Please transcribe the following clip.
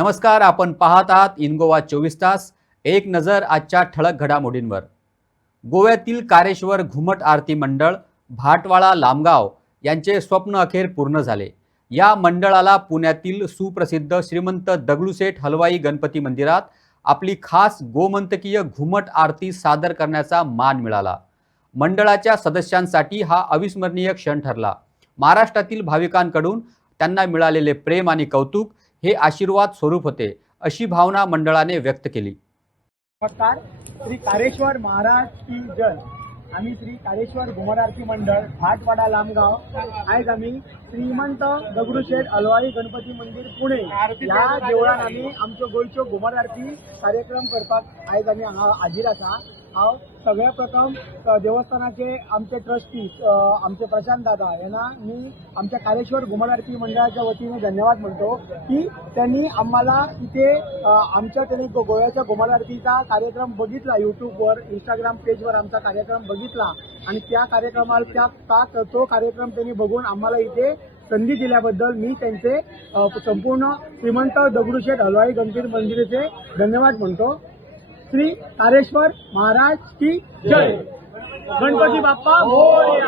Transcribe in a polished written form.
नमस्कार, आपण पाहत आहात इन गोवा 24 तास. एक नजर आजच्या ठळक घडामोडींवर. गोव्यातील कारेश्वर घुमट आरती मंडळ भाटवाळा लामगाव यांचे स्वप्न अखेर पूर्ण झाले. या मंडळाला पुण्यातील सुप्रसिद्ध श्रीमंत दगडूशेठ हलवाई गणपती मंदिरात आपली खास गोमंतकीय घुमट आरती सादर करण्याचा मान मिळाला. मंडळाच्या सदस्यांसाठी हा अविस्मरणीय क्षण ठरला. महाराष्ट्रातील भाविकांकडून त्यांना मिळालेले प्रेम आणि कौतुक हे आशीर्वाद स्वरूप होते, अशी भावना मंडळाने व्यक्त केली. नमस्कार. श्री कारेश्वर महाराज की जय. आम्ही श्री कारेश्वर घुमट आरती मंडळ भाटवाडा लामगाव आज आम्ही श्रीमंत दगडूशेठ हलवाई गणपती मंदिर पुणे या देवळान आम्ही आमच्यो गोयच्यो घुमट आरती कार्यक्रम करपाक आज आम्ही हांगा हाजीर आसा. हांव सगळ्या प्रथम देवस्थानाचे आमचे ट्रस्टी आमचे प्रशांत दादा यांना मी आमच्या कारेश्वर घुमट आरती मंडळाच्या वतीने धन्यवाद म्हणतो की त्यांनी आम्हाला इथे आमच्या त्यांनी गोव्याच्या घुमट आरतीचा कार्यक्रम बघितला. यूट्यूबवर, इंस्टाग्राम पेजवर आमचा कार्यक्रम बघितला आणि त्या कार्यक्रमाला तो कार्यक्रम त्यांनी बघून आम्हाला इथे संधी दिल्याबद्दल मी त्यांचे संपूर्ण श्रीमंत दगडूशेठ हलवाई गणपती मंदिराचे धन्यवाद म्हणतो. श्री कारेश्वर महाराज की जय. गणपती बाप्पा मोरया.